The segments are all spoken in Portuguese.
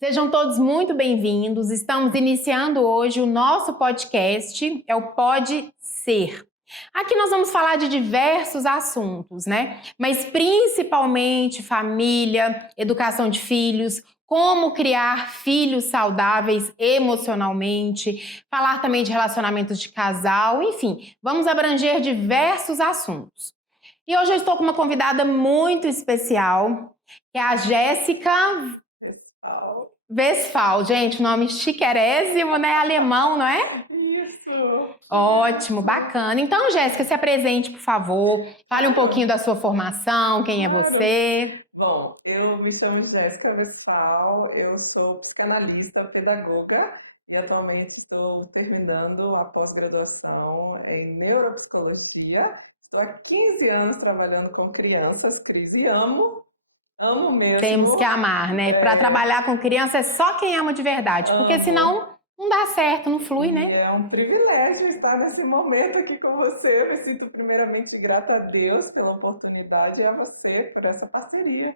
Sejam todos muito bem-vindos. Estamos iniciando hoje o nosso podcast, é o Pode Ser. Aqui nós vamos falar de diversos assuntos, né? Mas principalmente família, educação de filhos, como criar filhos saudáveis emocionalmente, falar também de relacionamentos de casal, enfim, vamos abranger diversos assuntos. E hoje eu estou com uma convidada muito especial, que é a Jéssica Westphal. Gente, nome chiquérrimo, né? Alemão, não é? Isso! Ótimo, bacana. Então, Jéssica, se apresente, por favor. Fale um pouquinho da sua formação, quem é você. Bom, eu me chamo Jéssica Westphal, eu sou psicanalista, pedagoga e atualmente estou terminando a pós-graduação em neuropsicologia. Estou há 15 anos trabalhando com crianças, Cris, e amo mesmo. Temos que amar, né? Para trabalhar com criança é só quem ama de verdade, porque senão não dá certo, não flui, né? É um privilégio estar nesse momento aqui com você. Eu me sinto primeiramente grata a Deus pela oportunidade e a você por essa parceria.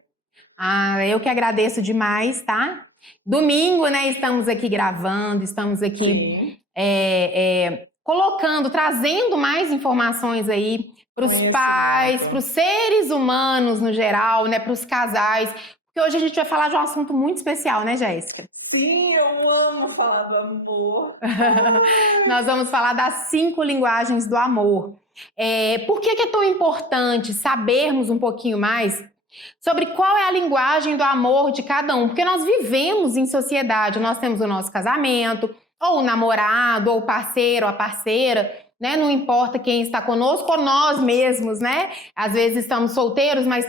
Eu que agradeço demais, tá? Domingo, né? Estamos aqui gravando, estamos aqui colocando, trazendo mais informações aí para os pais, para os seres humanos no geral, né? Para os casais. Porque hoje a gente vai falar de um assunto muito especial, né, Jéssica? Sim, eu amo falar do amor. Nós vamos falar das 5 linguagens do amor. Por que é tão importante sabermos um pouquinho mais sobre qual é a linguagem do amor de cada um? Porque nós vivemos em sociedade, nós temos o nosso casamento, ou o namorado, ou o parceiro, ou a parceira, né? Não importa quem está conosco, ou nós mesmos, né? Às vezes estamos solteiros, mas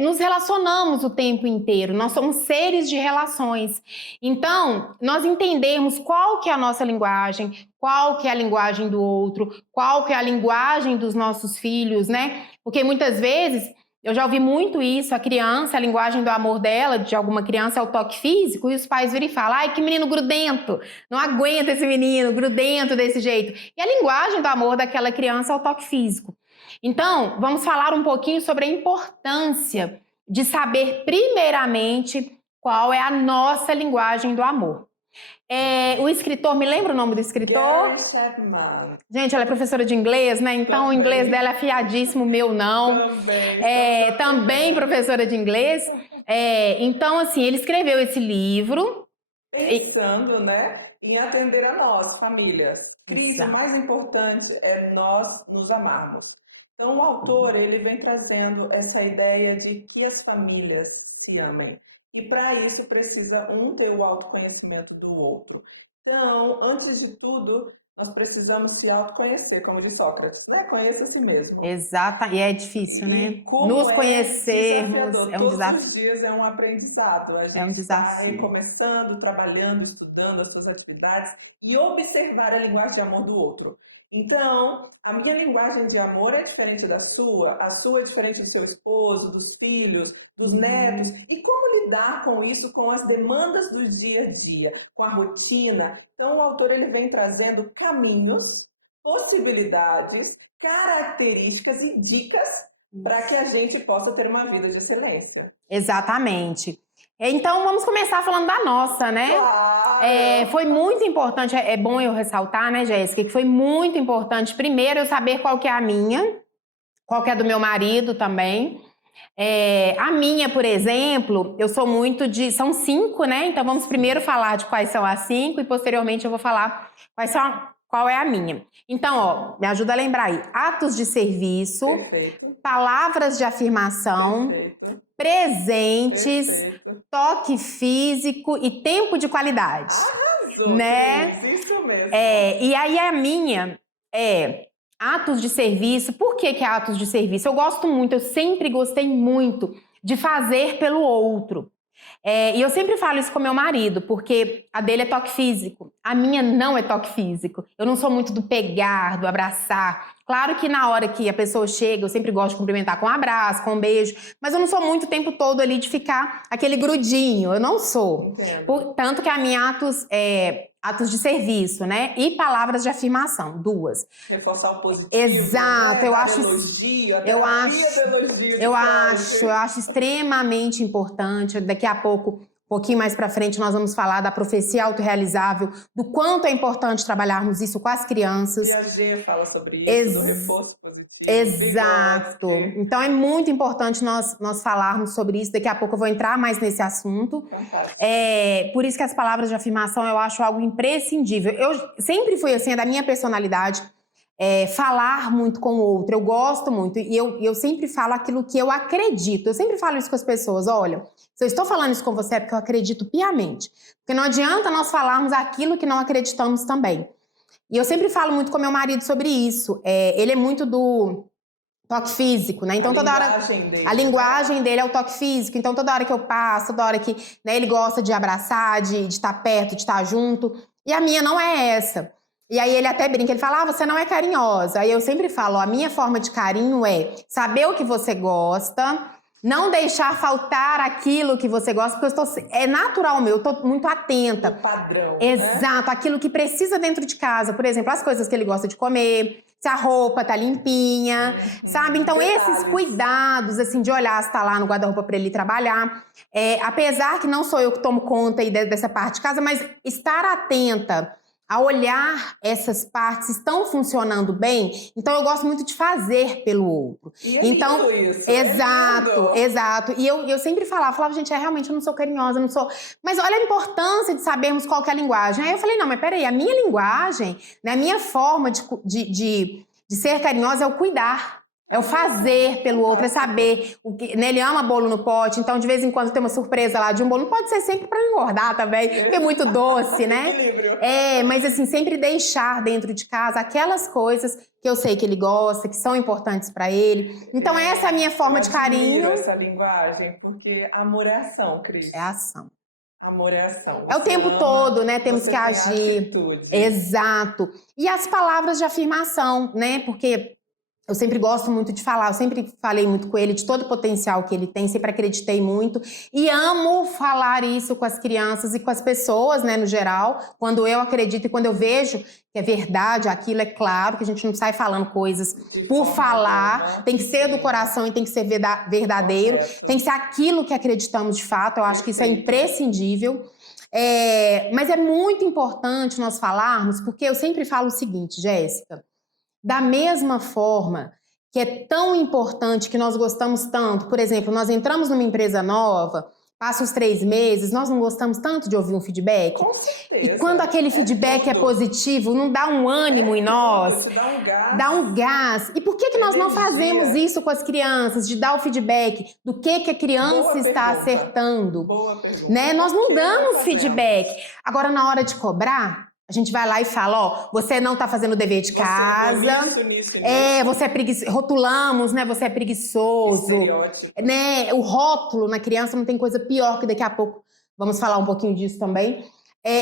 nos relacionamos o tempo inteiro, nós somos seres de relações. Então, nós entendemos qual que é a nossa linguagem, qual que é a linguagem do outro, qual que é a linguagem dos nossos filhos, né? Porque muitas vezes, eu já ouvi muito isso, a criança, a linguagem do amor dela, de alguma criança, é o toque físico, e os pais viram e falam, ai, que menino grudento, não aguenta esse menino, grudento desse jeito. E a linguagem do amor daquela criança é o toque físico. Então, vamos falar um pouquinho sobre a importância de saber, primeiramente, qual é a nossa linguagem do amor. O escritor, me lembra o nome do escritor? Gary Chapman. Gente, ela é professora de inglês, né? Então o inglês dela é afiadíssimo, o meu não. Também professora de inglês. Então, assim, ele escreveu esse livro. Pensando, né, em atender a nós, famílias. Cris, o mais importante é nós nos amarmos. Então, o autor, ele vem trazendo essa ideia de que as famílias se amem. E para isso precisa um ter o autoconhecimento do outro. Então, antes de tudo, nós precisamos se autoconhecer, como diz Sócrates, né? Conheça a si mesmo. Exato, e é difícil, né? Nos conhecermos é um desafio. Todos os dias é um aprendizado. A gente é um desafio. Está começando, trabalhando, estudando as suas atividades e observar a linguagem de amor do outro. Então, a minha linguagem de amor é diferente da sua, a sua é diferente do seu esposo, dos filhos, dos netos. E como lidar com isso, com as demandas do dia a dia, com a rotina? Então, o autor ele vem trazendo caminhos, possibilidades, características e dicas para que a gente possa ter uma vida de excelência. Exatamente. Então, vamos começar falando da nossa, né? Claro. Foi muito importante, é bom eu ressaltar, né, Jéssica, que foi muito importante, primeiro, eu saber qual que é a minha, qual que é do meu marido também. A minha, por exemplo, eu sou muito são 5, né? Então, vamos primeiro falar de quais são as 5 e, posteriormente, eu vou falar qual é a minha. Então, me ajuda a lembrar aí. Atos de serviço, Perfeito. Palavras de afirmação, Perfeito. Presentes, Perfeito. Toque físico e tempo de qualidade. Arrasou, né? Cris, isso mesmo. E aí a minha é atos de serviço. Por que é atos de serviço? Eu gosto muito, eu sempre gostei muito de fazer pelo outro. E eu sempre falo isso com meu marido, porque a dele é toque físico, a minha não é toque físico. Eu não sou muito do pegar, do abraçar. Claro que na hora que a pessoa chega, eu sempre gosto de cumprimentar com um abraço, com um beijo, mas eu não sou muito o tempo todo ali de ficar aquele grudinho, eu não sou. Tanto que a minha atos de serviço, né? E palavras de afirmação, 2. Reforçar o positivo. Exato, né? eu acho. Elogio, eu acho extremamente importante. Daqui a pouco, pouquinho mais para frente nós vamos falar da profecia autorrealizável, do quanto é importante trabalharmos isso com as crianças. Piaget fala sobre isso, do reforço positivo. Exato. Então é muito importante nós falarmos sobre isso. Daqui a pouco eu vou entrar mais nesse assunto. Fantástico. Por isso que as palavras de afirmação eu acho algo imprescindível. Eu sempre fui assim, é da minha personalidade. Falar muito com o outro, eu gosto muito e eu sempre falo aquilo que eu acredito, eu sempre falo isso com as pessoas, olha, se eu estou falando isso com você é porque eu acredito piamente, porque não adianta nós falarmos aquilo que não acreditamos também. E eu sempre falo muito com meu marido sobre isso, ele é muito do toque físico, né? Então toda hora a linguagem dele é o toque físico, então toda hora que eu passo, toda hora que, né, ele gosta de abraçar, de estar perto, de estar junto, e a minha não é essa. E aí ele até brinca, ele fala, você não é carinhosa. Aí eu sempre falo, a minha forma de carinho é saber o que você gosta, não deixar faltar aquilo que você gosta, porque é natural meu, eu tô muito atenta. O padrão. Exato, né? Aquilo que precisa dentro de casa. Por exemplo, as coisas que ele gosta de comer, se a roupa tá limpinha, sabe? Então esses cuidados, assim, de olhar se tá lá no guarda-roupa para ele trabalhar. Apesar que não sou eu que tomo conta aí dessa parte de casa, mas estar atenta a olhar essas partes estão funcionando bem, então eu gosto muito de fazer pelo outro. E é então, lindo isso, exato. E eu sempre falava, gente, realmente eu não sou carinhosa, não sou. Mas olha a importância de sabermos qual que é a linguagem. Aí eu falei, não, mas peraí, a minha linguagem, né, a minha forma de ser carinhosa é o cuidar. É o fazer pelo outro, é saber. Né, ele ama bolo no pote, então de vez em quando tem uma surpresa lá de um bolo. Não pode ser sempre para engordar também, porque é muito doce, né? Mas assim, sempre deixar dentro de casa aquelas coisas que eu sei que ele gosta, que são importantes para ele. Então essa é a minha forma de carinho. Eu essa linguagem, porque amor é ação, Cris. É ação. Amor é ação. É o tempo todo, né? Temos que agir. Atitude. Exato. E as palavras de afirmação, né? Porque eu sempre gosto muito de falar, eu sempre falei muito com ele de todo o potencial que ele tem, sempre acreditei muito e amo falar isso com as crianças e com as pessoas, né, no geral, quando eu acredito e quando eu vejo que é verdade, aquilo é claro, que a gente não sai falando coisas por falar, tem que ser do coração e tem que ser verdadeiro, tem que ser aquilo que acreditamos de fato, eu acho que isso é imprescindível. Mas é muito importante nós falarmos, porque eu sempre falo o seguinte, Jéssica, da mesma forma que é tão importante, que nós gostamos tanto, por exemplo, nós entramos numa empresa nova, passa os 3 meses, nós não gostamos tanto de ouvir um feedback. Com certeza. E quando aquele feedback é positivo, não dá um ânimo em nós? Dá um gás. Dá um gás. E por que nós não fazemos isso com as crianças, de dar o feedback do que a criança está acertando? Boa pergunta. Né? Nós não damos feedback. Agora, na hora de cobrar, a gente vai lá e fala, você não tá fazendo o dever de casa. Você é preguiçoso. Rotulamos, né? Você é preguiçoso. Né? O rótulo na criança não tem coisa pior, que daqui a pouco vamos falar um pouquinho disso também.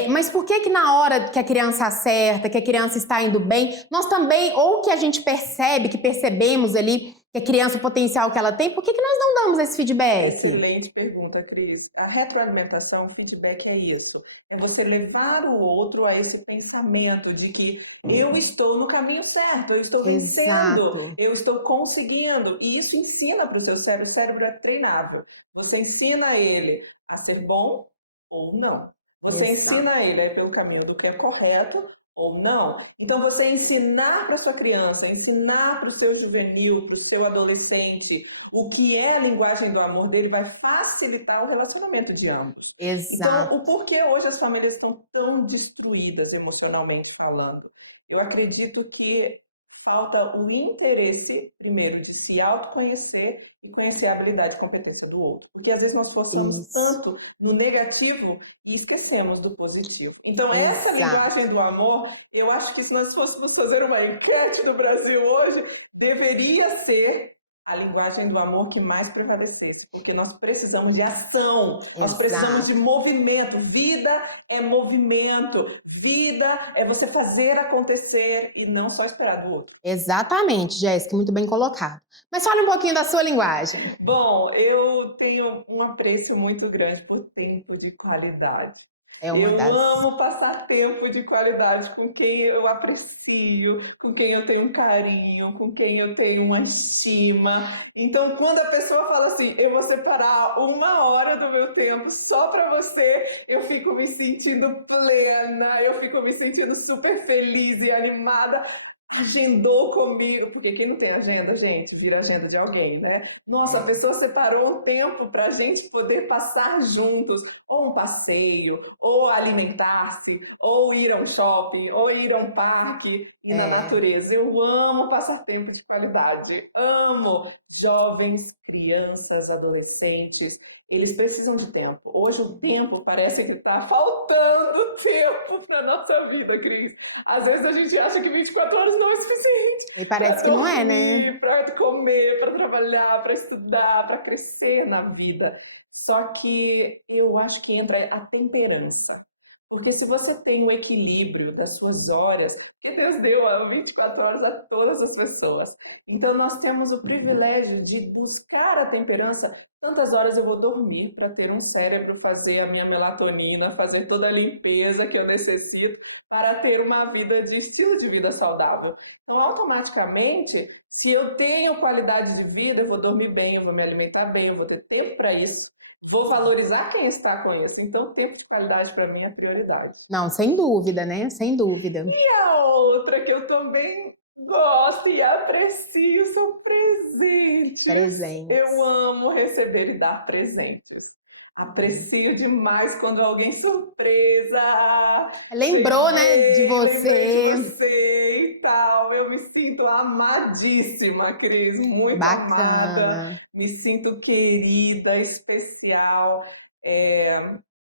Mas por que na hora que a criança acerta, que a criança está indo bem, nós também, ou que a gente percebemos ali que a criança, o potencial que ela tem, por que nós não damos esse feedback? Excelente pergunta, Cris. A retroalimentação, feedback é isso. É você levar o outro a esse pensamento de que eu estou no caminho certo, eu estou vencendo, eu estou conseguindo. E isso ensina para o seu cérebro. O cérebro é treinável. Você ensina ele a ser bom ou não. Você ensina ele a ir pelo caminho do que é correto ou não. Então, você ensinar para sua criança, ensinar para o seu juvenil, para o seu adolescente, o que é a linguagem do amor dele vai facilitar o relacionamento de ambos. Exato. Então, o porquê hoje as famílias estão tão destruídas emocionalmente falando? Eu acredito que falta o interesse, primeiro, de se autoconhecer e conhecer a habilidade e competência do outro. Porque às vezes nós forçamos tanto no negativo e esquecemos do positivo. Então, essa linguagem do amor, eu acho que se nós fôssemos fazer uma enquete no Brasil hoje, deveria ser a linguagem do amor que mais prevalecesse, porque nós precisamos de ação, nós precisamos de movimento. Vida é movimento, vida é você fazer acontecer e não só esperar do outro. Exatamente, Jéssica, muito bem colocado. Mas fale um pouquinho da sua linguagem. Bom, eu tenho um apreço muito grande por tempo de qualidade. É uma Eu das... amo passar tempo de qualidade com quem eu aprecio, com quem eu tenho um carinho, com quem eu tenho uma estima. Então, quando a pessoa fala assim, eu vou separar 1 hora do meu tempo só para você, eu fico me sentindo plena, eu fico me sentindo super feliz e animada. Agendou comigo, porque quem não tem agenda, gente, vira agenda de alguém, né? Nossa, a pessoa separou um tempo para a gente poder passar juntos, ou um passeio, ou alimentar-se, ou ir a um shopping, ou ir a um parque e na É, natureza. Eu amo passar tempo de qualidade, amo jovens, crianças, adolescentes. Eles precisam de tempo. Hoje o tempo parece que está faltando tempo para nossa vida, Cris. Às vezes a gente acha que 24 horas não é suficiente e para parece que não é, né? dormir, para comer, para trabalhar, para estudar, para crescer na vida. Só que eu acho que entra a temperança. Porque se você tem o equilíbrio das suas horas, que Deus deu 24 horas a todas as pessoas. Então nós temos o privilégio de buscar a temperança. Tantas horas eu vou dormir para ter um cérebro, fazer a minha melatonina, fazer toda a limpeza que eu necessito para ter uma vida de estilo de vida saudável. Então, automaticamente, se eu tenho qualidade de vida, eu vou dormir bem, eu vou me alimentar bem, eu vou ter tempo para isso, vou valorizar quem está com isso. Então, tempo de qualidade para mim é prioridade. Não, sem dúvida, né? Sem dúvida. E a outra que eu também gosto e aprecio são presentes. Presentes. Eu amo receber e dar presentes. Aprecio demais quando alguém surpresa. Lembrou, né, de Cheguei, lembrei de você. você e tal. Eu me sinto amadíssima, Cris, muito amada. Bacana. Me sinto querida, especial.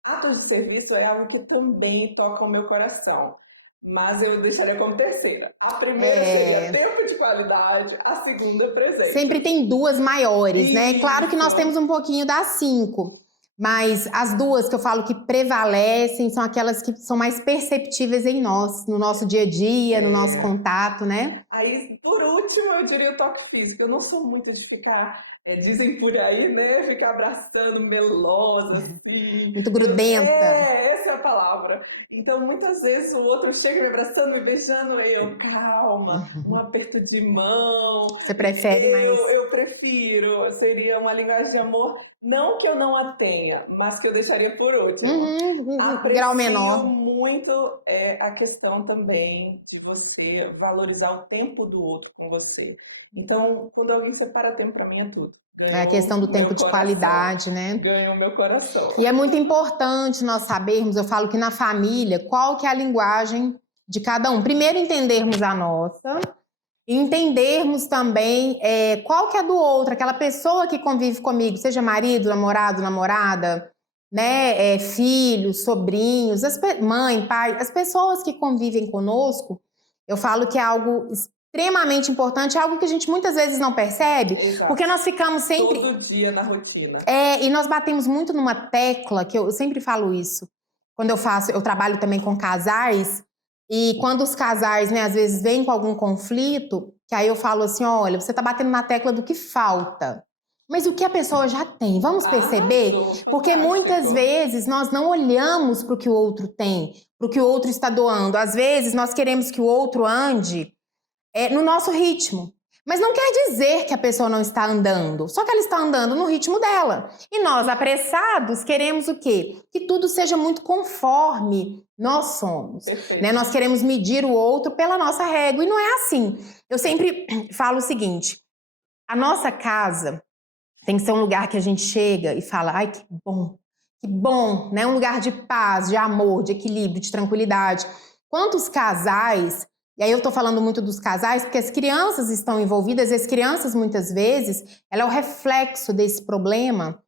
Atos de serviço é algo que também toca o meu coração, mas eu deixaria como terceira. A primeira seria É, tempo de qualidade, a segunda sempre presente. tem duas maiores, né? Claro que nós temos Isso. um pouquinho das cinco, mas as duas que eu falo que prevalecem são aquelas que são mais perceptíveis em nós, no nosso dia a dia, no nosso É. contato, né? Aí, por último, eu diria o toque físico. Eu não sou muito de ficar, dizem por aí, né? Ficar abraçando melosa, assim. Muito grudenta. Essa é a palavra. Então, muitas vezes o outro chega me abraçando, me beijando, e eu, calma, um aperto de mão. Você prefere mais Eu prefiro, seria uma linguagem de amor, não que eu não a tenha, mas que eu deixaria por último. grau Aprecio menor? muito a questão também de você valorizar o tempo do outro com você. Então, quando alguém separa tempo, para mim é tudo. É a Ganhou questão do o tempo meu de coração. qualidade, né? Ganhou o meu coração. E é muito importante nós sabermos, eu falo que na família, qual que é a linguagem de cada um. Primeiro entendermos a nossa, e entendermos também qual que é a do outro, aquela pessoa que convive comigo, seja marido, namorado, namorada, né, filhos, sobrinhos, mãe, pai, as pessoas que convivem conosco, eu falo que é algo extremamente importante, é algo que a gente muitas vezes não percebe, porque Exato. nós ficamos sempre... Todo dia na rotina. e nós batemos muito numa tecla, que eu sempre falo isso, quando eu trabalho também com casais, e quando os casais, né, às vezes vêm com algum conflito, que aí eu falo assim, olha, você tá batendo na tecla do que falta. Mas o que a pessoa já tem, vamos perceber? Arrasou, Porque muitas fantástico. vezes nós não olhamos para o que o outro tem, para o que o outro está doando. Às vezes nós queremos que o outro ande no nosso ritmo. Mas não quer dizer que a pessoa não está andando, só que ela está andando no ritmo dela. E nós, apressados, queremos o quê? Que tudo seja muito conforme nós somos. Perfeito. Né? Nós queremos medir o outro pela nossa régua, e não é assim. Eu sempre falo o seguinte, a nossa casa tem que ser um lugar que a gente chega e fala, ai, que bom, né? Um lugar de paz, de amor, de equilíbrio, de tranquilidade. Quantos casais... E aí eu tô falando muito dos casais, porque as crianças estão envolvidas, e as crianças, muitas vezes, ela é o reflexo desse problema.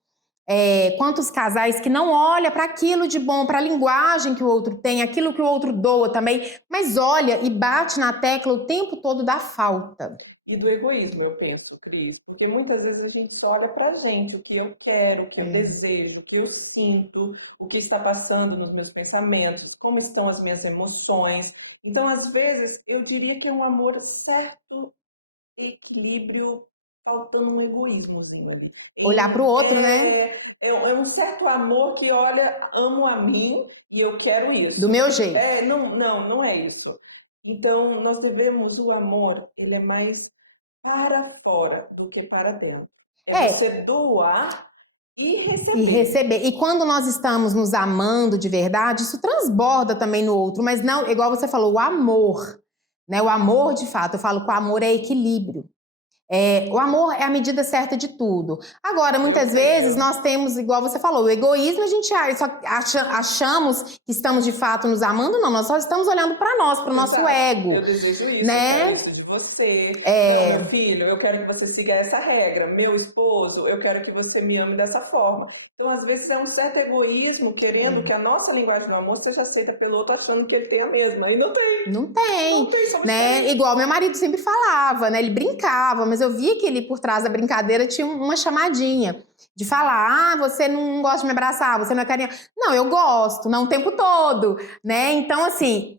Quantos casais que não olham para aquilo de bom, para a linguagem que o outro tem, aquilo que o outro doa também, mas olha e bate na tecla o tempo todo da falta. E do egoísmo, eu penso, Cris, porque muitas vezes a gente só olha pra gente, o que eu quero, o que eu desejo, o que eu sinto, o que está passando nos meus pensamentos, como estão as minhas emoções. Então, às vezes, eu diria que é um amor certo equilíbrio, faltando um egoísmozinho ali. Olhar para o outro, né? É um certo amor que olha, amo a mim, e eu quero isso. Do meu jeito. Não é isso. Então, o amor, ele é mais para fora do que para dentro. É você doar e receber. E receber. E quando nós estamos nos amando de verdade, isso transborda também no outro. Mas não, igual você falou, o amor, né? O amor, de fato, eu falo que o amor é equilíbrio. O amor é a medida certa de tudo. Agora, muitas vezes, nós temos, igual você falou, o egoísmo, a gente só achamos que estamos de fato nos amando, não, nós só estamos olhando para nós, para o nosso ego. Eu desejo isso, né? eu quero isso de você. Não, meu filho, eu quero que você siga essa regra. Meu esposo, eu quero que você me ame dessa forma. Então, às vezes, é um certo egoísmo querendo que a nossa linguagem do amor seja aceita pelo outro, achando que ele tem a mesma. E não tem. Não tem, né? Diferentes. Igual meu marido sempre falava, né? Ele brincava, mas eu via que ele, por trás da brincadeira, tinha uma chamadinha de falar: você não gosta de me abraçar, você não é carinha. Não, eu gosto, não o tempo todo, né? Então, assim,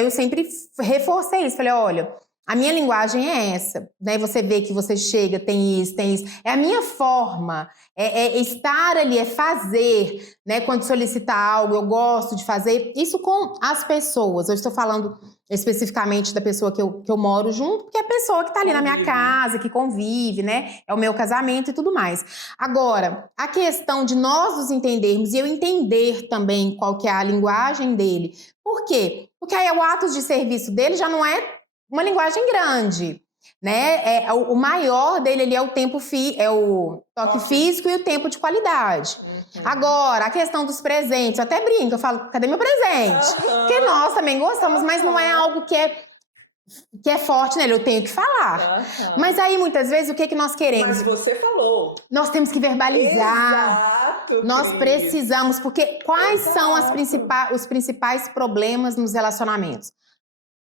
eu sempre reforcei isso. Falei, olha, a minha linguagem é essa, né? Você vê que você chega, tem isso. É a minha forma, é estar ali, é fazer, né? Quando solicitar algo, eu gosto de fazer isso com as pessoas. Eu estou falando especificamente da pessoa que eu moro junto, porque é a pessoa que está ali na minha casa, que convive, né? É o meu casamento e tudo mais. Agora, a questão de nós nos entendermos e eu entender também qual que é a linguagem dele. Por quê? Porque aí o ato de serviço dele já não é uma linguagem grande, né? O maior dele ali é o tempo é o toque físico e o tempo de qualidade. Agora, a questão dos presentes, eu até brinco, eu falo, cadê meu presente? Porque nós também gostamos, mas não é algo que é forte nele, eu tenho que falar. Mas aí, muitas vezes, o que nós queremos? Mas você falou. Nós temos que verbalizar. Exato, nós precisamos, porque quais são os principais problemas nos relacionamentos?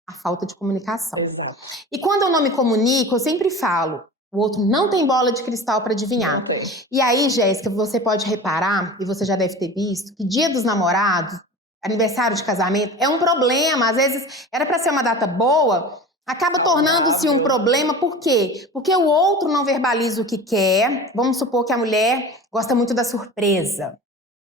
A falta de comunicação. Exato. E quando eu não me comunico, eu sempre falo, o outro não tem bola de cristal para adivinhar. Não tem. E aí, Jéssica, você pode reparar, e você já deve ter visto, que Dia dos Namorados, aniversário de casamento, é um problema. Às vezes, era para ser uma data boa, acaba tornando-se um problema. Por quê? Porque o outro não verbaliza o que quer. Vamos supor que a mulher gosta muito da surpresa.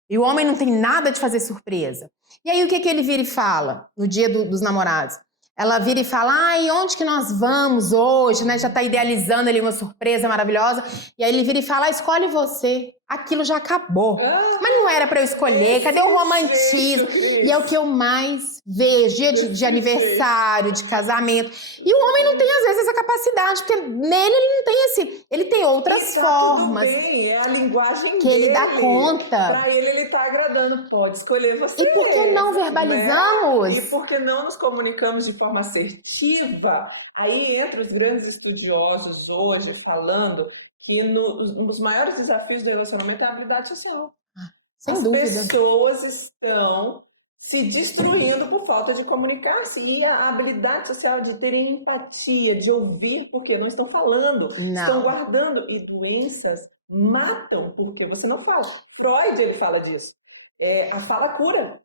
E o homem não tem nada de fazer surpresa. E aí, o que ele vira e fala no Dia dos Namorados? Ela vira e fala, e onde que nós vamos hoje, né? Já tá idealizando ali uma surpresa maravilhosa. E aí ele vira e fala, escolhe você. Aquilo já acabou. Mas não era para eu escolher, cadê o romantismo? E é o que eu mais vejo, dia de aniversário, de casamento. E o homem não tem, às vezes, essa capacidade, porque nele ele não tem ele tem outras formas. Tudo bem, é a linguagem que ele dá conta. Pra ele tá agradando, pode escolher você. E por que não verbalizamos? Né? E por que não nos comunicamos de forma assertiva? Aí entra os grandes estudiosos hoje falando que um dos maiores desafios do relacionamento é a habilidade social. Sem dúvida. As pessoas estão se destruindo por falta de comunicar-se. E a habilidade social de terem empatia, de ouvir, porque não estão falando, estão guardando. E doenças matam porque você não fala. Freud, ele fala disso. A fala cura.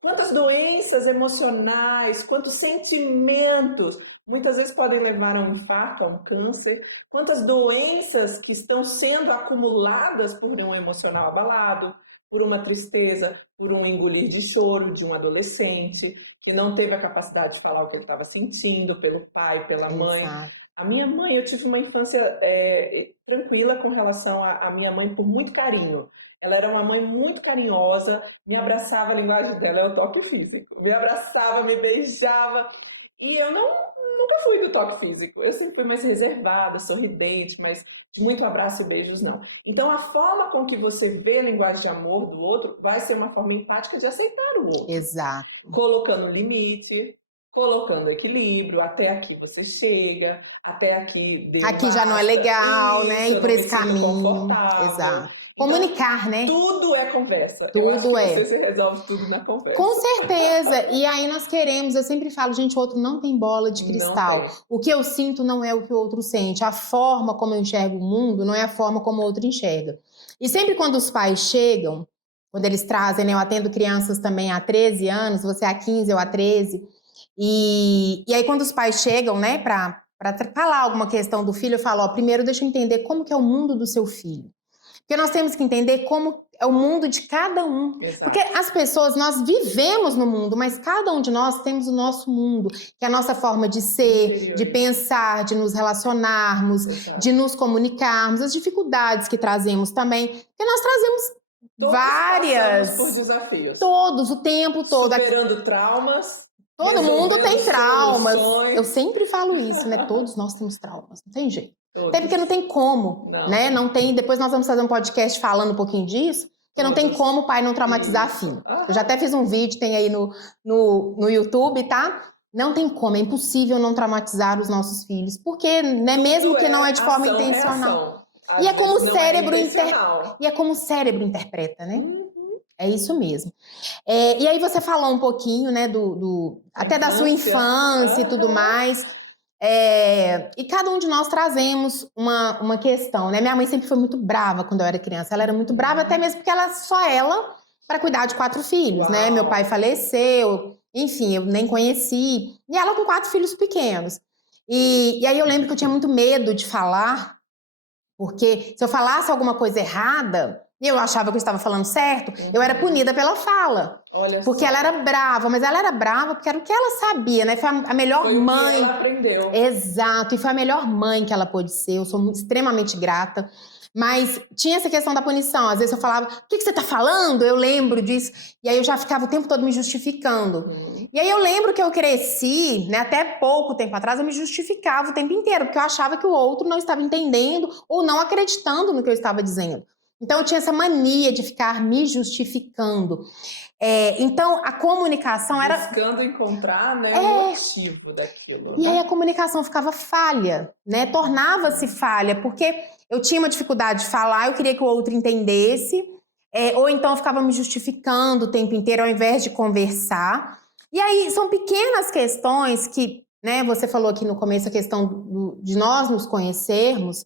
Quantas doenças emocionais, quantos sentimentos, muitas vezes podem levar a um infarto, a um câncer. Quantas doenças que estão sendo acumuladas por um emocional abalado, por uma tristeza, por um engolir de choro de um adolescente que não teve a capacidade de falar o que ele estava sentindo, pelo pai, pela mãe. Exato. A minha mãe, eu tive uma infância tranquila com relação à minha mãe por muito carinho. Ela era uma mãe muito carinhosa, me abraçava, a linguagem dela é o toque físico. Me abraçava, me beijava. E eu nunca fui do toque físico. Eu sempre fui mais reservada, sorridente, mas de muito abraço e beijos, não. Então, a forma com que você vê a linguagem de amor do outro vai ser uma forma empática de aceitar o outro. Exato. Colocando limite, colocando equilíbrio, até aqui você chega, até aqui... Aqui já não é legal, né? E por esse caminho. Exato. Comunicar, né? Tudo é conversa. Tudo Você se resolve tudo na conversa. Com certeza. E aí nós queremos, eu sempre falo, gente, o outro não tem bola de cristal. O que eu sinto não é o que o outro sente. A forma como eu enxergo o mundo não é a forma como o outro enxerga. E sempre quando os pais chegam, quando eles trazem, né? Eu atendo crianças também há 13 anos, você há 15, eu há 13. E aí quando os pais chegam, né, para falar alguma questão do filho, eu falo, primeiro deixa eu entender como que é o mundo do seu filho. Porque nós temos que entender como é o mundo de cada um. Exato. Porque as pessoas, nós vivemos no mundo, mas cada um de nós temos o nosso mundo, que é a nossa forma de ser, de pensar, de nos relacionarmos, Exato. de nos comunicarmos, as dificuldades que trazemos também. Porque nós trazemos Todos várias. passamos por desafios. Todos, o tempo todo. Superando traumas. Todo mundo tem traumas. Soluções. Eu sempre falo isso, né? Todos nós temos traumas, não tem jeito. Todos. Até porque não tem como, Não. né? Não tem. Depois nós vamos fazer um podcast falando um pouquinho disso, porque não tem como o pai não traumatizar filho. Eu já até fiz um vídeo, tem aí no YouTube, tá? Não tem como, é impossível não traumatizar os nossos filhos, porque, né, mesmo que não é de forma intencional. E é como o cérebro e é como o cérebro interpreta, né? É isso mesmo. E aí você falou um pouquinho, né, até da sua infância e tudo mais. E cada um de nós trazemos uma questão, né? Minha mãe sempre foi muito brava quando eu era criança. Ela era muito brava, até mesmo porque só ela para cuidar de 4 filhos, né? Meu pai faleceu, enfim, eu nem conheci. E ela com 4 filhos pequenos. E aí eu lembro que eu tinha muito medo de falar, porque se eu falasse alguma coisa errada, e eu achava que eu estava falando certo, eu era punida pela fala. Olha porque só. ela era brava, mas ela era brava porque era o que ela sabia, né? Foi a melhor mãe. O que ela aprendeu. Exato, e foi a melhor mãe que ela pôde ser. Eu sou extremamente grata. Mas tinha essa questão da punição. Às vezes eu falava, o que você tá falando? Eu lembro disso. E aí eu já ficava o tempo todo me justificando. E aí eu lembro que eu cresci, né? Até pouco tempo atrás, eu me justificava o tempo inteiro, porque eu achava que o outro não estava entendendo ou não acreditando no que eu estava dizendo. Então eu tinha essa mania de ficar me justificando. Então a comunicação era... buscando encontrar, né, o motivo daquilo. E aí a comunicação ficava falha, né? Tornava-se falha, porque eu tinha uma dificuldade de falar, eu queria que o outro entendesse, ou então eu ficava me justificando o tempo inteiro ao invés de conversar. E aí são pequenas questões que, né, você falou aqui no começo a questão de nós nos conhecermos.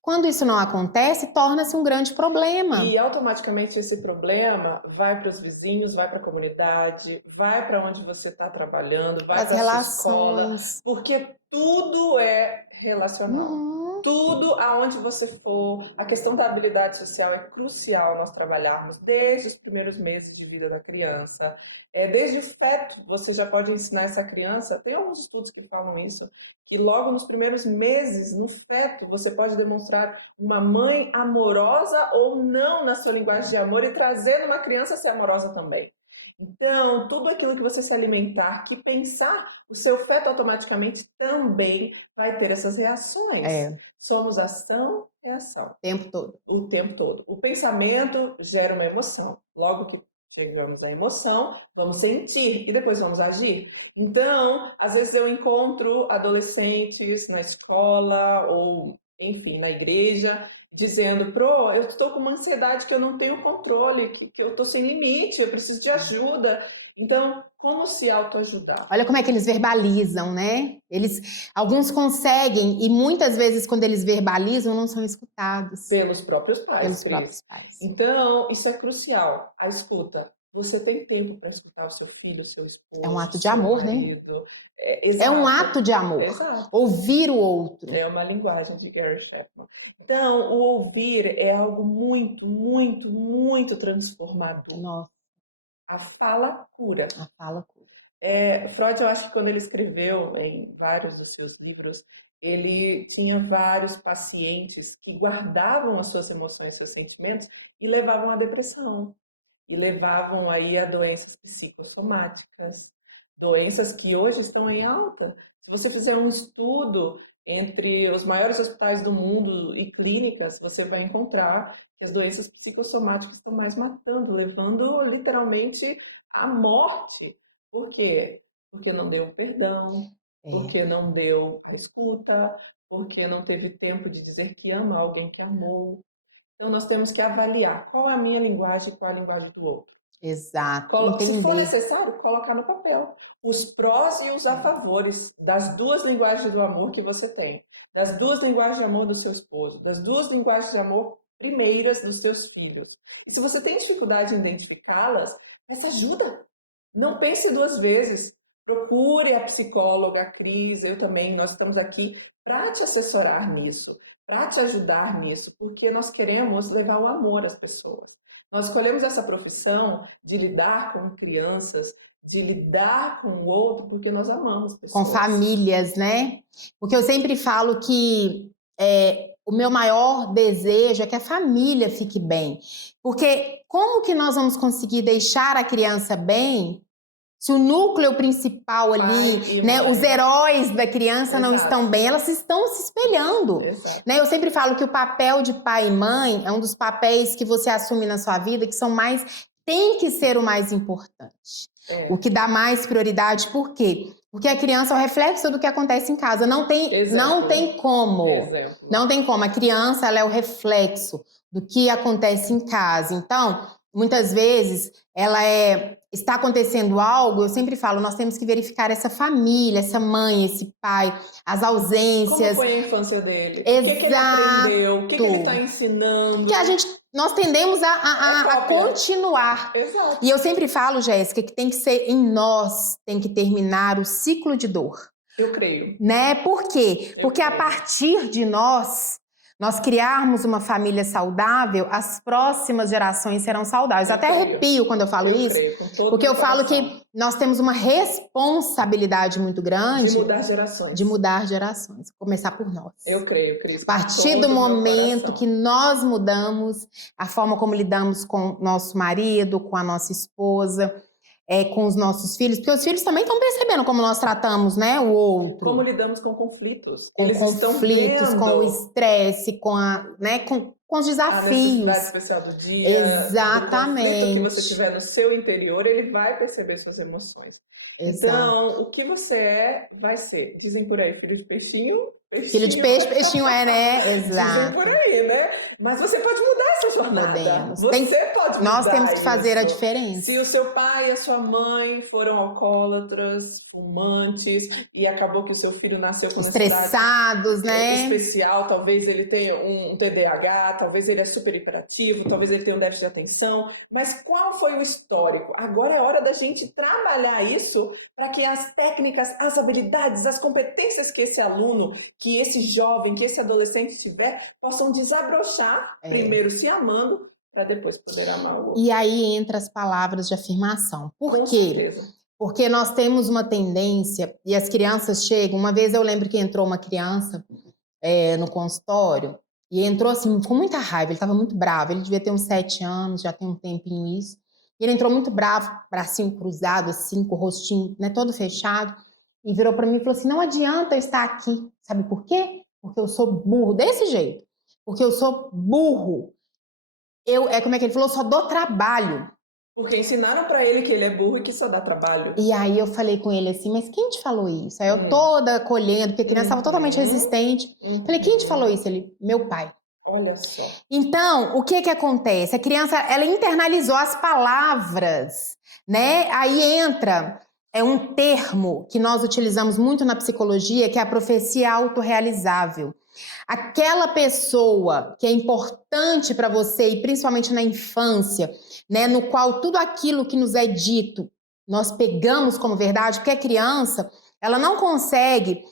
Quando isso não acontece, torna-se um grande problema. E automaticamente esse problema vai para os vizinhos, vai para a comunidade, vai para onde você está trabalhando, vai para a sua escola, porque tudo é relacional. Tudo aonde você for, a questão da habilidade social é crucial nós trabalharmos desde os primeiros meses de vida da criança. Desde o feto, você já pode ensinar essa criança, tem alguns estudos que falam isso, que logo nos primeiros meses, no feto, você pode demonstrar uma mãe amorosa ou não na sua linguagem de amor e trazer uma criança a ser amorosa também. Então, tudo aquilo que você se alimentar, que pensar, o seu feto automaticamente também vai ter essas reações. Somos ação, reação. O tempo todo. O tempo todo. O pensamento gera uma emoção. Logo que chegamos à emoção, vamos sentir e depois vamos agir. Então, às vezes eu encontro adolescentes na escola ou, enfim, na igreja, dizendo, eu estou com uma ansiedade que eu não tenho controle, que eu estou sem limite, eu preciso de ajuda. Então, como se autoajudar? Olha como é que eles verbalizam, né? Alguns conseguem, e muitas vezes quando eles verbalizam, não são escutados. Pelos próprios pais. Pelos próprios pais. Então, isso é crucial. A escuta. Você tem tempo para escutar o seu filho, o seu esposo. É um ato de amor, marido, né? É um ato de amor. Exato. Ouvir o outro. É uma linguagem de Gary Chapman. Então, o ouvir é algo muito, muito, muito transformador. Nossa. A fala cura. A fala cura. Freud, eu acho que quando ele escreveu em vários dos seus livros, ele tinha vários pacientes que guardavam as suas emoções, seus sentimentos e levavam à depressão. E levavam aí a doenças psicossomáticas, doenças que hoje estão em alta. Se você fizer um estudo entre os maiores hospitais do mundo e clínicas, você vai encontrar que as doenças psicossomáticas estão mais matando, levando literalmente à morte. Por quê? Porque não deu perdão, porque não deu a escuta, porque não teve tempo de dizer que ama alguém que amou. Então, nós temos que avaliar qual é a minha linguagem e qual é a linguagem do outro. Exato, Se for necessário, colocar no papel os prós e os favores das 2 linguagens do amor que você tem, das 2 linguagens de amor do seu esposo, das 2 linguagens de amor primeiras dos seus filhos. E se você tem dificuldade em identificá-las, peça ajuda. Não pense 2 vezes. Procure a psicóloga, a Cris, eu também, nós estamos aqui para te assessorar nisso. para te ajudar nisso, porque nós queremos levar o amor às pessoas. Nós escolhemos essa profissão de lidar com crianças, de lidar com o outro, porque nós amamos Com pessoas. famílias, né? Porque eu sempre falo que o meu maior desejo é que a família fique bem. Porque como que nós vamos conseguir deixar a criança bem se o núcleo principal Pai ali, e né, mãe. os heróis da criança não Exato. estão bem, elas estão se espelhando. Exato. Né? Eu sempre falo que o papel de pai e mãe é um dos papéis que você assume na sua vida que são tem que ser o mais importante. É. O que dá mais prioridade, por quê? Porque a criança é o reflexo do que acontece em casa. Não tem como. Exemplo. Não tem como. A criança, ela é o reflexo do que acontece em casa. Então, muitas vezes, está acontecendo algo, eu sempre falo, nós temos que verificar essa família, essa mãe, esse pai, as ausências. Como foi a infância dele? Exato. O que ele aprendeu? O que ele está ensinando? Que nós tendemos a continuar. Exato. E eu sempre falo, Jéssica, que tem que ser em nós, tem que terminar o ciclo de dor. Eu creio. Né? Por quê? Porque a partir de nós criarmos uma família saudável, as próximas gerações serão saudáveis. Eu até arrepio quando eu falo isso, porque eu falo que nós temos uma responsabilidade muito grande de mudar gerações. De mudar gerações. Começar por nós. Eu creio, Cris. A partir do momento que nós mudamos a forma como lidamos com nosso marido, com a nossa esposa, com os nossos filhos, porque os filhos também estão percebendo como nós tratamos, né, o outro. Como lidamos com conflitos. Com conflitos, com o estresse, com os desafios. A necessidade especial do dia. Exatamente. O conflito que você tiver no seu interior, ele vai perceber suas emoções. Exato. Então, o que você vai ser. Dizem por aí, filho de peixinho. Filho de peixe, peixinho né? Exato. Dizem por aí, né? Mas você pode mudar essa jornada. Podemos. Você pode mudar. Nós temos que fazer a diferença. Se o seu pai e a sua mãe foram alcoólatras, fumantes, e acabou que o seu filho nasceu com estressados, né? Especial, talvez ele tenha um TDAH, talvez ele é super hiperativo, talvez ele tenha um déficit de atenção. Mas qual foi o histórico? Agora é hora da gente trabalhar isso para que as técnicas, as habilidades, as competências que esse aluno, que esse jovem, que esse adolescente tiver, possam desabrochar, primeiro se amando, para depois poder amar o outro. E aí entra as palavras de afirmação. Por quê? Porque nós temos uma tendência, e as crianças chegam, uma vez eu lembro que entrou uma criança no consultório, e entrou assim, com muita raiva, ele estava muito bravo, ele devia ter uns 7 anos, já tem um tempinho isso. E ele entrou muito bravo, bracinho cruzado, assim, com o rostinho, né, todo fechado, e virou para mim e falou assim, não adianta eu estar aqui. Sabe por quê? Porque eu sou burro, desse jeito. Porque eu sou burro. Como é que ele falou? Eu só dou trabalho. Porque ensinaram para ele que ele é burro e que só dó trabalho. E aí eu falei com ele assim, mas quem te falou isso? Aí eu toda acolhendo, porque a criança estava totalmente resistente. Falei, quem te falou isso? Ele, meu pai. Olha só. Então, o que acontece? A criança, ela internalizou as palavras, né? Aí entra um termo que nós utilizamos muito na psicologia, que é a profecia autorrealizável. Aquela pessoa que é importante para você, e principalmente na infância, né, no qual tudo aquilo que nos é dito, nós pegamos como verdade, porque a criança, ela não consegue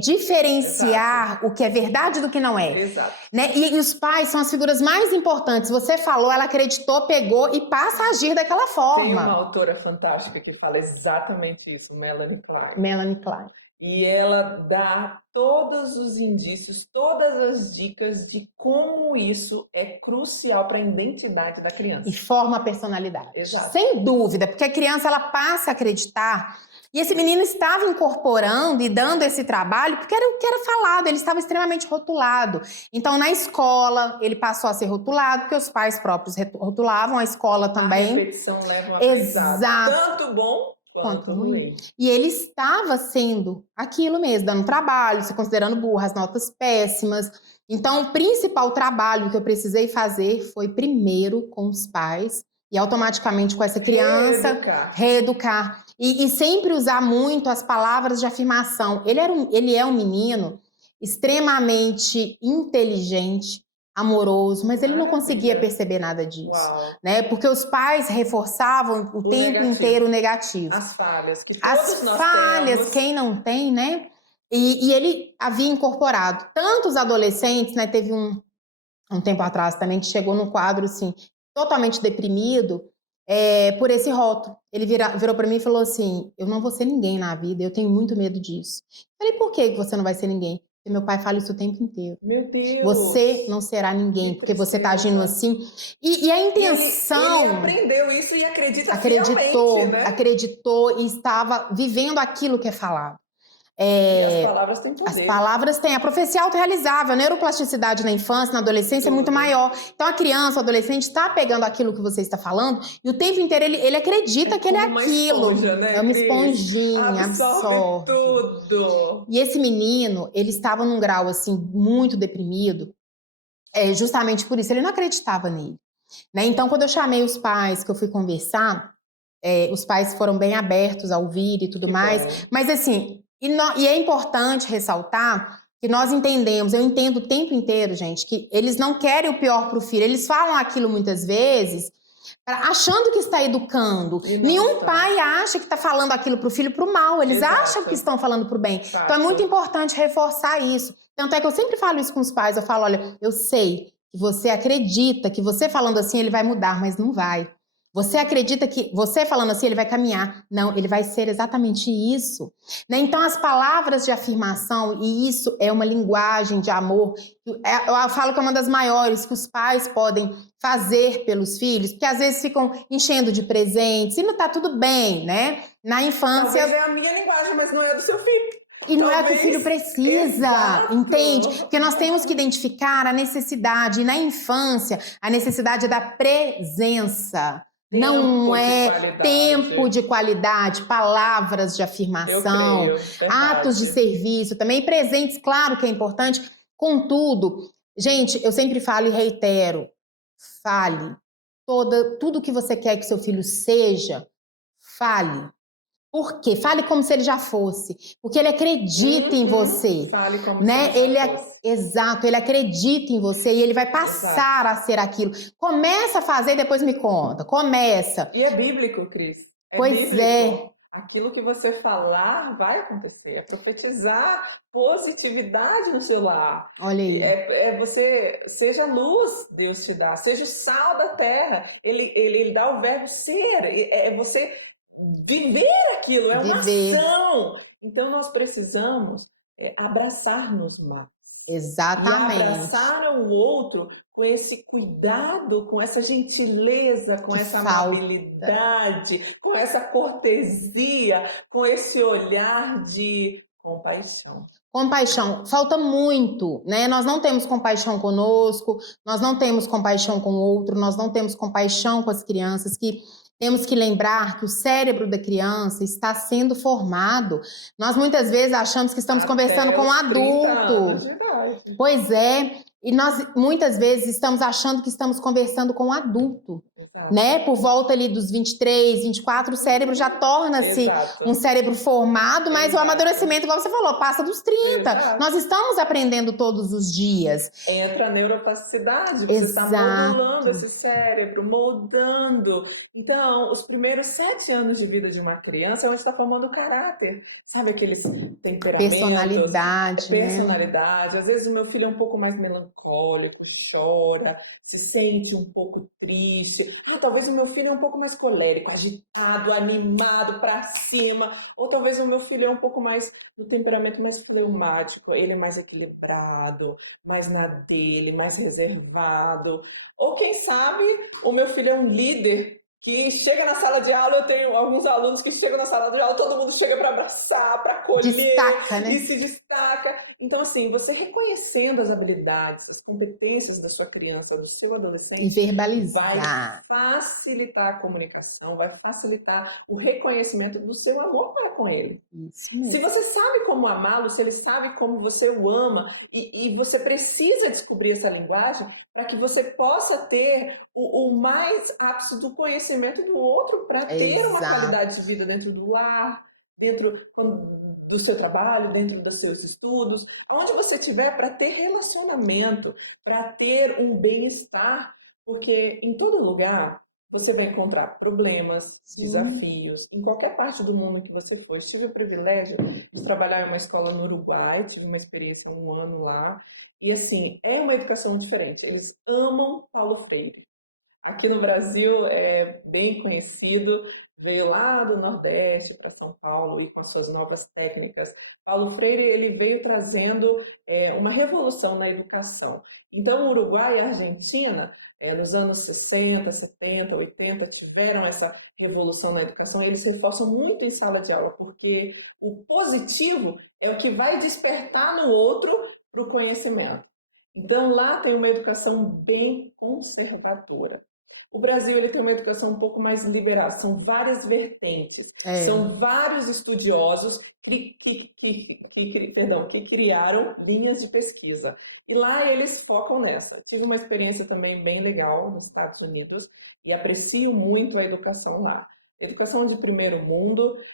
diferenciar o que é verdade do que não é. Exato. Né? E os pais são as figuras mais importantes. Você falou, ela acreditou, pegou e passa a agir daquela forma. Tem uma autora fantástica que fala exatamente isso, Melanie Klein. Melanie Klein. E ela dá todos os indícios, todas as dicas de como isso é crucial para a identidade da criança. E forma a personalidade. Exato. Sem dúvida, porque a criança ela passa a acreditar. E esse menino estava incorporando e dando esse trabalho porque era o que era falado, ele estava extremamente rotulado. Então, na escola, ele passou a ser rotulado, porque os pais próprios rotulavam, a escola também. A repetição leva um aprendizado. Exato. Tanto bom quanto ruim. E ele estava sendo aquilo mesmo, dando trabalho, se considerando burro, as notas péssimas. Então, o principal trabalho que eu precisei fazer foi primeiro com os pais e automaticamente com essa criança reeducar. E sempre usar muito as palavras de afirmação. Ele é um menino extremamente inteligente, amoroso, mas ele não conseguia perceber nada disso, né? Porque os pais reforçavam o tempo inteiro o negativo. As falhas que todos nós temos. Quem não tem, né? E ele havia incorporado tantos adolescentes, né? Teve um tempo atrás também que chegou num quadro assim, totalmente deprimido, por esse rótulo. Ele virou para mim e falou assim: eu não vou ser ninguém na vida, eu tenho muito medo disso. Eu falei: por que você não vai ser ninguém? Porque meu pai fala isso o tempo inteiro. Meu Você Deus, não será ninguém, que porque você está agindo tristeza. assim. E a E ele intenção, aprendeu isso e acredita fielmente, né? acreditou e estava vivendo aquilo que é falado. E as É, palavras têm as poder. palavras têm, a profecia autorrealizável, a neuroplasticidade na infância, na adolescência é muito Tudo. maior. Então a criança, o adolescente está pegando aquilo que você está falando e o tempo inteiro ele acredita É que ele é como uma aquilo. esponja, É né, uma Cris? esponjinha, Absorve absorve. tudo. E esse menino, ele estava num grau assim muito deprimido, justamente por isso, ele não acreditava nele. Né? Então, quando eu chamei os pais, que eu fui conversar, os pais foram bem abertos a ouvir e tudo Que mais, bom. mas assim, e é importante ressaltar que nós entendemos, eu entendo o tempo inteiro, gente, que eles não querem o pior para o filho, eles falam aquilo muitas vezes achando que está educando. E não Nenhum está. pai acha que está falando aquilo para o filho para o mal, eles acham que Exato. estão falando para o bem. Então é Fato. muito importante reforçar isso. Tanto é que eu sempre falo isso com os pais, eu falo, olha, eu sei que você acredita que você falando assim ele vai mudar, mas não vai. Você acredita que você falando assim ele vai caminhar. Não, ele vai ser exatamente isso. Né? Então as palavras de afirmação, e isso é uma linguagem de amor, eu falo que é uma das maiores que os pais podem fazer pelos filhos, porque às vezes ficam enchendo de presentes e não tá tudo bem, né? Na infância. Talvez é a minha linguagem, mas não é a do seu filho. E não é o que o Talvez. filho precisa, Exato. entende? Porque nós temos que identificar a necessidade, e na infância, a necessidade da presença. Não Tempo de é qualidade. tempo de qualidade, palavras de Eu afirmação, creio, atos de verdade. serviço, também presentes, claro que é importante. Contudo, gente, eu sempre falo e reitero, fale. Tudo que você quer que seu filho seja, fale. Por quê? Fale como se ele já fosse. Porque ele acredita em você. Fale como Né? se ele já fosse. Exato, ele acredita em você e ele vai passar a ser aquilo. Começa a fazer e depois me conta. Começa. E é bíblico, Cris. É Pois bíblico. é. Aquilo que você falar vai acontecer. É profetizar positividade no seu lar. Olha aí. Você, seja luz, Deus te dá. Seja o sal da terra. Ele dá o verbo ser. É você viver aquilo. É uma ação. Então nós precisamos abraçar-nos mais. Exatamente. E abraçar o outro com esse cuidado, com essa gentileza, com Que essa falta. amabilidade, com essa cortesia, com esse olhar de compaixão. Compaixão, falta muito, né? Nós não temos compaixão conosco, nós não temos compaixão com o outro, nós não temos compaixão com as crianças, que temos que lembrar que o cérebro da criança está sendo formado. Nós muitas vezes achamos que estamos conversando com um Até os 30 adulto. anos de idade. Pois é, e nós muitas vezes estamos achando que estamos conversando com um adulto. Exato. Né? Por volta ali dos 23, 24, o cérebro já torna-se Exato. um cérebro formado, mas o Exato. amadurecimento, igual você falou, passa dos 30. Exato. Nós estamos aprendendo todos os dias. Entra a neuroplasticidade, você está modulando esse cérebro, moldando. Então, os primeiros 7 anos de vida de uma criança é onde está formando o caráter. Sabe aqueles temperamentos? Personalidade, né? Personalidade. Às vezes o meu filho é um pouco mais melancólico, chora, se sente um pouco triste. Talvez o meu filho é um pouco mais colérico, agitado, animado, para cima. Ou talvez o meu filho é um pouco mais do temperamento mais fleumático, ele é mais equilibrado, mais na dele, mais reservado. Ou quem sabe o meu filho é um líder que chega na sala de aula, eu tenho alguns alunos que chegam na sala de aula, todo mundo chega para abraçar, para acolher, Destaca, né? E se destaca. Então, assim, você reconhecendo as habilidades, as competências da sua criança, do seu adolescente, e verbalizar, vai facilitar a comunicação, vai facilitar o reconhecimento do seu amor para com ele. Isso mesmo. Se você sabe como amá-lo, se ele sabe como você o ama, e você precisa descobrir essa linguagem para que você possa ter o mais ápice do conhecimento do outro para ter uma qualidade de vida dentro do lar, dentro do seu trabalho, dentro dos seus estudos, aonde você estiver, para ter relacionamento, para ter um bem-estar, porque em todo lugar você vai encontrar problemas, desafios, em qualquer parte do mundo que você for. Eu tive o privilégio de trabalhar em uma escola no Uruguai, tive uma experiência 1 ano lá, e assim, é uma educação diferente. Eles amam Paulo Freire. Aqui no Brasil é bem conhecido, veio lá do Nordeste para São Paulo e com as suas novas técnicas. Paulo Freire ele veio trazendo uma revolução na educação. Então, o Uruguai e a Argentina, nos anos 60, 70, 80, tiveram essa revolução na educação e eles reforçam muito em sala de aula, porque o positivo é o que vai despertar no outro para o conhecimento. Então, lá tem uma educação bem conservadora. O Brasil ele tem uma educação um pouco mais liberal, são várias vertentes, são vários estudiosos que criaram linhas de pesquisa. E lá eles focam nessa. Tive uma experiência também bem legal nos Estados Unidos e aprecio muito a educação lá. Educação de primeiro mundo,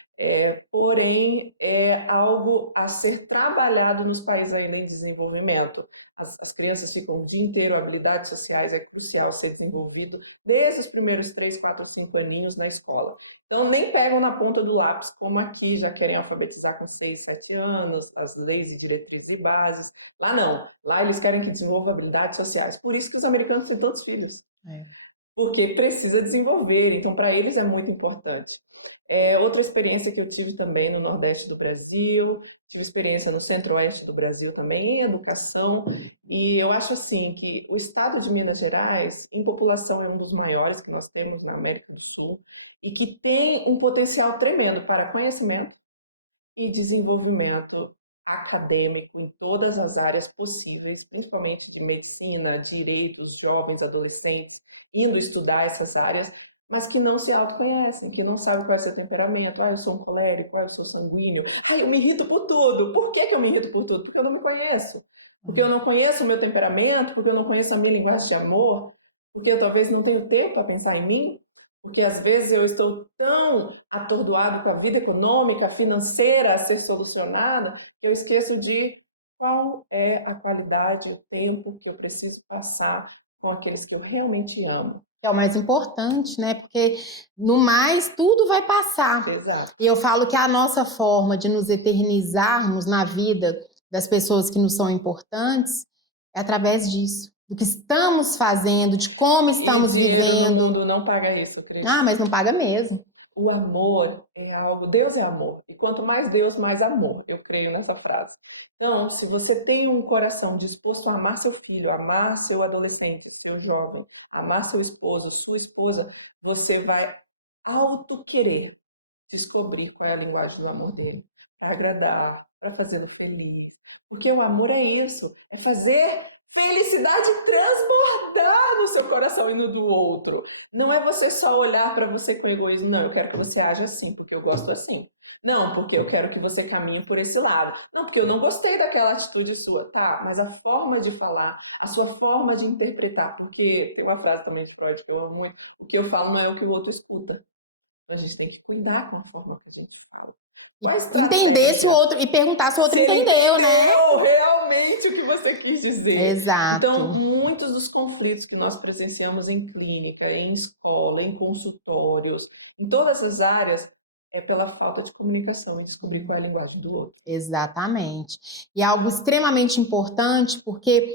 porém é algo a ser trabalhado nos países ainda em desenvolvimento. As crianças ficam o dia inteiro, habilidades sociais é crucial ser desenvolvido desde os primeiros 3, 4, 5 aninhos na escola. Então, nem pegam na ponta do lápis, como aqui, já querem alfabetizar com 6, 7 anos, as leis e diretrizes e bases. Lá não, lá eles querem que desenvolva habilidades sociais. Por isso que os americanos têm tantos filhos. Porque precisa desenvolver, então para eles é muito importante. Outra experiência que eu tive também no Nordeste do Brasil, tive experiência no Centro-Oeste do Brasil também em educação, e eu acho assim que o estado de Minas Gerais, em população, é um dos maiores que nós temos na América do Sul, e que tem um potencial tremendo para conhecimento e desenvolvimento acadêmico em todas as áreas possíveis, principalmente de medicina, direitos, jovens, adolescentes, indo estudar essas áreas, mas que não se autoconhecem, que não sabem qual é o seu temperamento. Eu sou um colérico, eu sou sanguíneo. Eu me irrito por tudo. Por que eu me irrito por tudo? Porque eu não me conheço. Porque eu não conheço o meu temperamento, porque eu não conheço a minha linguagem de amor, porque eu talvez não tenho tempo para pensar em mim, porque às vezes eu estou tão atordoado com a vida econômica, financeira a ser solucionada, que eu esqueço de qual é a qualidade, o tempo que eu preciso passar com aqueles que eu realmente amo. É o mais importante, né? Porque no mais tudo vai passar. Exato. E eu falo que a nossa forma de nos eternizarmos na vida das pessoas que nos são importantes é através disso, do que estamos fazendo, de como estamos vivendo. O mundo não paga isso, Cris. Mas não paga mesmo. O amor é algo, Deus é amor. E quanto mais Deus, mais amor. Eu creio nessa frase. Então, se você tem um coração disposto a amar seu filho, amar seu adolescente, seu jovem, amar seu esposo, sua esposa, você vai auto-querer descobrir qual é a linguagem do amor dele, para agradar, para fazê-lo feliz. Porque o amor é isso, é fazer felicidade transbordar no seu coração e no do outro. Não é você só olhar para você com egoísmo, não, eu quero que você haja assim, porque eu gosto assim. Não, porque eu quero que você caminhe por esse lado. Não, porque eu não gostei daquela atitude sua. Tá, mas a forma de falar, a sua forma de interpretar, porque tem uma frase também de Freud que eu amo muito, o que eu falo não é o que o outro escuta. Então a gente tem que cuidar com a forma que a gente fala. Entender se o outro, e perguntar se o outro entendeu, né? Realmente o que você quis dizer. Exato. Então, muitos dos conflitos que nós presenciamos em clínica, em escola, em consultórios, em todas as áreas, é pela falta de comunicação e descobrir qual é a linguagem do outro. Exatamente. E é algo extremamente importante porque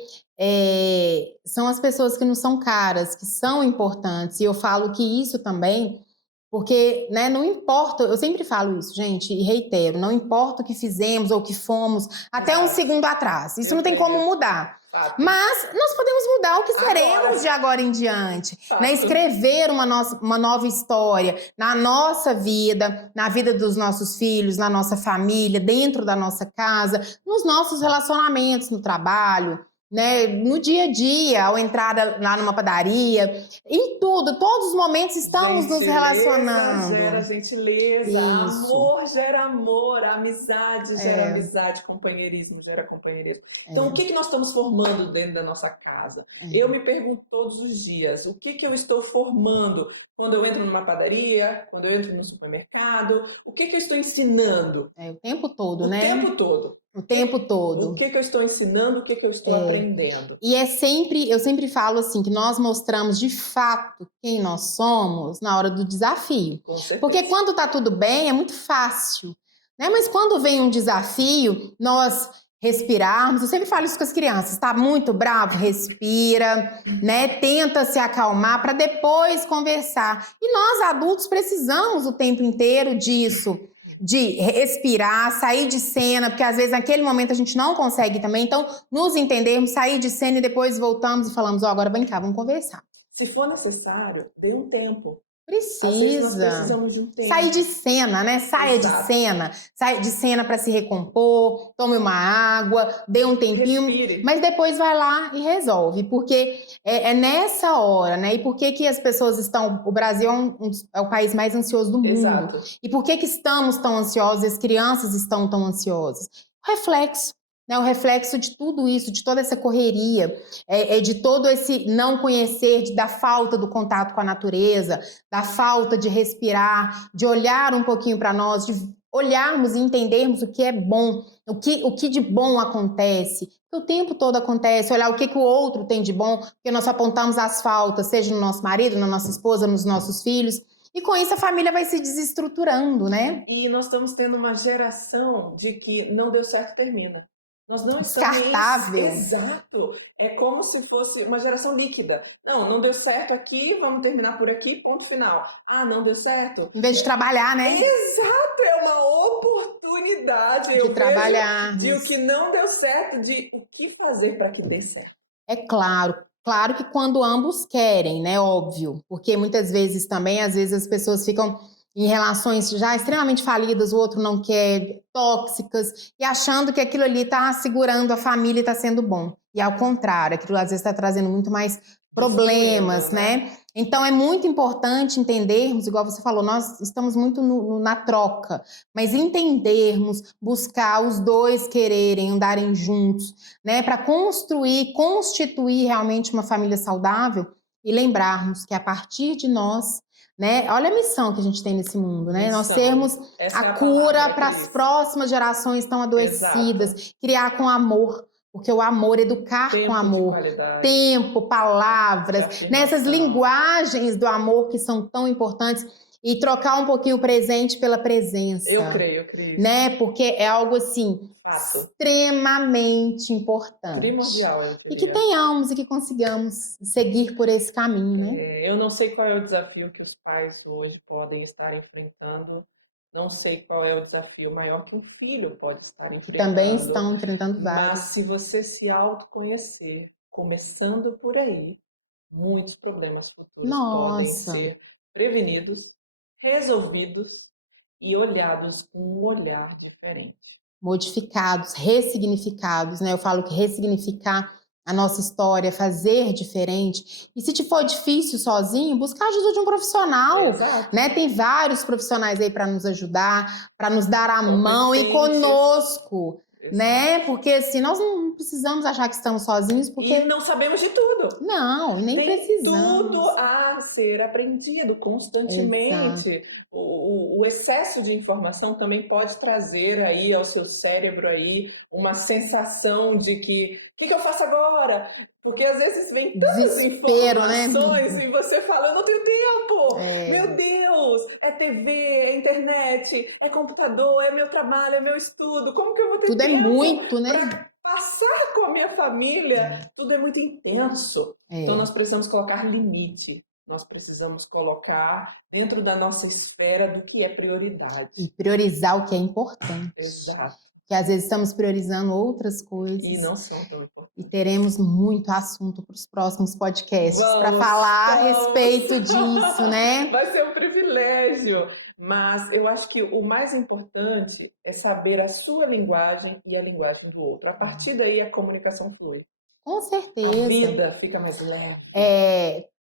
são as pessoas que não são caras, que são importantes. E eu falo que isso também, porque né, não importa, eu sempre falo isso, gente, e reitero, não importa o que fizemos ou o que fomos até um segundo atrás. Isso não tem como mudar. Mas nós podemos mudar o que seremos de agora em diante. Né? Escrever uma nova história na nossa vida, na vida dos nossos filhos, na nossa família, dentro da nossa casa, nos nossos relacionamentos no trabalho, né? No dia a dia, ao entrar lá numa padaria, em tudo, todos os momentos estamos nos relacionando. Gera gentileza, amor gera amor, amizade gera amizade, companheirismo gera companheirismo. Então, o que nós estamos formando dentro da nossa casa? Eu me pergunto todos os dias, o que eu estou formando quando eu entro numa padaria, quando eu entro no supermercado, o que eu estou ensinando? O tempo todo, né? O tempo todo. O tempo O todo. que eu estou ensinando, o que eu estou aprendendo. E eu sempre falo assim, que nós mostramos de fato quem nós somos na hora do desafio. Com certeza. Porque quando tá tudo bem, é muito fácil, né? Mas quando vem um desafio, nós respirarmos, eu sempre falo isso com as crianças, tá muito bravo, respira, né? Tenta se acalmar para depois conversar. E nós adultos precisamos o tempo inteiro disso, de respirar, sair de cena, porque às vezes naquele momento a gente não consegue também, então nos entendermos, sair de cena e depois voltamos e falamos, agora vem cá, vamos conversar. Se for necessário, dê um tempo. Às vezes nós Precisa. precisamos de um tempo. Sair de cena, né? Saia de Exato. cena. Saia de cena para se recompor, tome uma água, dê um tempinho, Respire. mas depois vai lá e resolve, porque é nessa hora, né? E por que as pessoas estão... O Brasil é o país mais ansioso do mundo. Exato. E por que estamos tão ansiosos, as crianças estão tão ansiosas? Reflexo. Né, o reflexo de tudo isso, de toda essa correria, de todo esse não conhecer, da falta do contato com a natureza, da falta de respirar, de olhar um pouquinho para nós, de olharmos e entendermos o que é bom, o que de bom acontece. O tempo todo acontece, olhar o que o outro tem de bom, porque nós apontamos as faltas, seja no nosso marido, na nossa esposa, nos nossos filhos. E com isso a família vai se desestruturando, né? E nós estamos tendo uma geração de que não deu certo, termina. Nós não Descartável. Exato. É como se fosse uma geração líquida. Não deu certo aqui, vamos terminar por aqui, ponto final. Ah, não deu certo? Em vez de trabalhar, né? Exato, é uma oportunidade. De trabalhar. De o que não deu certo, de o que fazer para que dê certo. É claro. Claro que quando ambos querem, né? Óbvio. Porque muitas vezes também, às vezes as pessoas ficam em relações já extremamente falidas, o outro não quer, tóxicas, e achando que aquilo ali está segurando a família e está sendo bom. E ao contrário, aquilo às vezes está trazendo muito mais problemas, né? Então é muito importante entendermos, igual você falou, nós estamos muito na troca, mas entendermos, buscar os dois quererem, andarem juntos, né? Para constituir realmente uma família saudável e lembrarmos que a partir de nós, né? Olha a missão que a gente tem nesse mundo, né? Nós sermos a cura para as próximas gerações que estão adoecidas, exato. Criar com amor, porque o amor, educar tempo com amor, tempo, palavras, nessas linguagens do amor que são tão importantes e trocar um pouquinho o presente pela presença. Eu creio. Né? Porque é algo assim fato. Extremamente importante. Primordial, eu diria. E que tenhamos e que consigamos seguir por esse caminho, né? Eu não sei qual é o desafio que os pais hoje podem estar enfrentando. Não sei qual é o desafio maior que um filho pode estar enfrentando. Que também estão enfrentando vários. Mas se você se autoconhecer, começando por aí, muitos problemas futuros podem ser prevenidos, resolvidos e olhados com um olhar diferente. Modificados, ressignificados, né? Eu falo que ressignificar a nossa história, fazer diferente. E se te for difícil sozinho, buscar a ajuda de um profissional, né? Tem vários profissionais aí para nos ajudar, para nos dar a mão e conosco, né? Porque assim, nós não precisamos achar que estamos sozinhos, porque... E não sabemos de tudo. Não, e nem precisamos. Tudo a ser aprendido constantemente. Exato. O excesso de informação também pode trazer aí ao seu cérebro aí uma sensação de que o que eu faço agora? Porque às vezes vem tantas informações, né? E você fala, eu não tenho tempo. Meu Deus, é TV, é internet, é computador, é meu trabalho, é meu estudo. Como que eu vou ter tempo? Tudo é muito, né? Pra passar com a minha família. Tudo é muito intenso. Então nós precisamos colocar limite. Nós precisamos colocar dentro da nossa esfera do que é prioridade. E priorizar o que é importante. Exato. Que às vezes estamos priorizando outras coisas. E não são tão importantes. E teremos muito assunto para os próximos podcasts para falar a respeito disso, né? Vai ser um privilégio. Mas eu acho que o mais importante é saber a sua linguagem e a linguagem do outro. A partir daí a comunicação flui. Com certeza. A vida fica mais leve.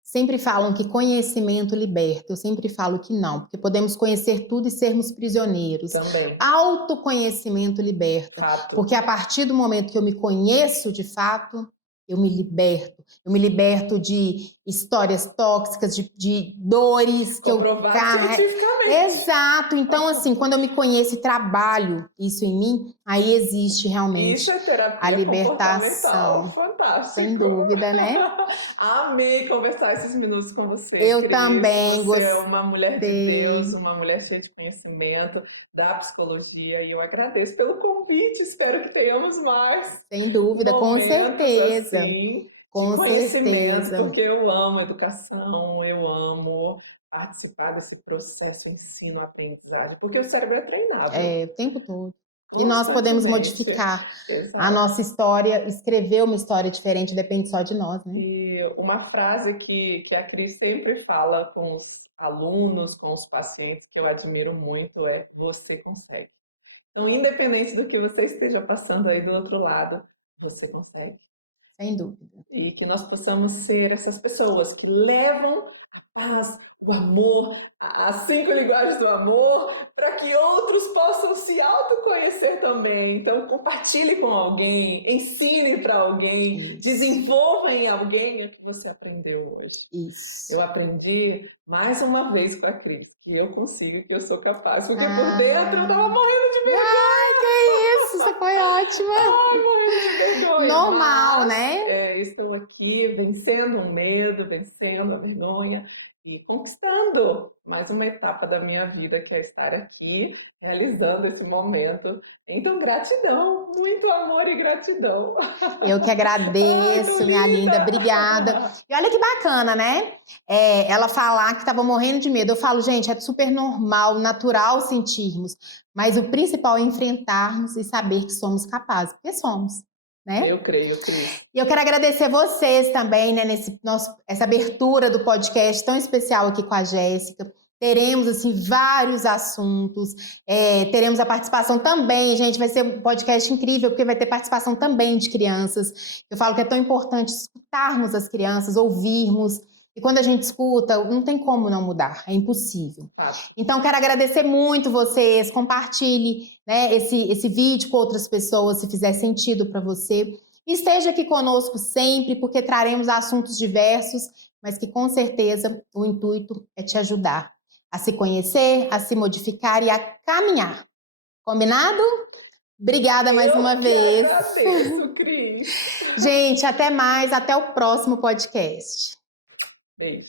Sempre falam que conhecimento liberta. Eu sempre falo que não, porque podemos conhecer tudo e sermos prisioneiros. Também. Autoconhecimento liberta. Fato. Porque a partir do momento que eu me conheço de fato, eu me liberto de histórias tóxicas, de dores que eu Comprovado carrego. cientificamente. Exato. Então, assim, quando eu me conheço e trabalho isso em mim, aí existe realmente Isso é terapia a comportamental. libertação. Fantástico. Sem dúvida, né? Amei conversar esses minutos com você, Eu Cris. também Você é uma mulher de Deus, gostei. uma mulher cheia de conhecimento da psicologia, e eu agradeço pelo convite. Espero que tenhamos mais Sem dúvida, com momentos certeza. assim de Com conhecimento, certeza. porque eu amo educação, eu amo participar desse processo ensino-aprendizagem, porque o cérebro é treinável O tempo todo. E nós podemos constantemente. modificar a Exato. nossa história, escrever uma história diferente, depende só de nós, né? E uma frase que a Cris sempre fala com os alunos, com os pacientes, que eu admiro muito, é: você consegue. Então, independente do que você esteja passando aí do outro lado, você consegue. Sem dúvida. E que nós possamos ser essas pessoas que levam a paz, o amor, as 5 linguagens do amor, para que outros possam se autoconhecer também. Então, compartilhe com alguém, ensine para alguém, Isso. desenvolva em alguém o que você aprendeu hoje. Isso. Eu aprendi mais uma vez com a Cris que eu consigo, que eu sou capaz, porque por dentro eu estava morrendo de vergonha. Ai, que isso, você foi ótima. Ai, morrendo de vergonha. Normal, Mas, né? estou aqui vencendo o medo, vencendo a vergonha e conquistando mais uma etapa da minha vida, que é estar aqui, realizando esse momento. Então, gratidão, muito amor e gratidão. Eu que Ai, agradeço, tô minha linda, obrigada. E olha que bacana, né? Ela falar que estava morrendo de medo. Eu falo, gente, é super normal, natural sentirmos, mas o principal é enfrentarmos e saber que somos capazes, porque somos, né? Eu creio, Cris. E eu quero agradecer vocês também, né, essa abertura do podcast tão especial aqui com a Jéssica. Teremos, assim, vários assuntos. Teremos a participação também, gente. Vai ser um podcast incrível, porque vai ter participação também de crianças. Eu falo que é tão importante escutarmos as crianças, ouvirmos. E quando a gente escuta, não tem como não mudar. É impossível. Então, quero agradecer muito vocês. Compartilhe, né, esse vídeo com outras pessoas, se fizer sentido para você. Esteja aqui conosco sempre, porque traremos assuntos diversos, mas que com certeza o intuito é te ajudar a se conhecer, a se modificar e a caminhar. Combinado? Obrigada mais uma vez. Eu agradeço, Cris. Gente, até mais, até o próximo podcast. Beijo.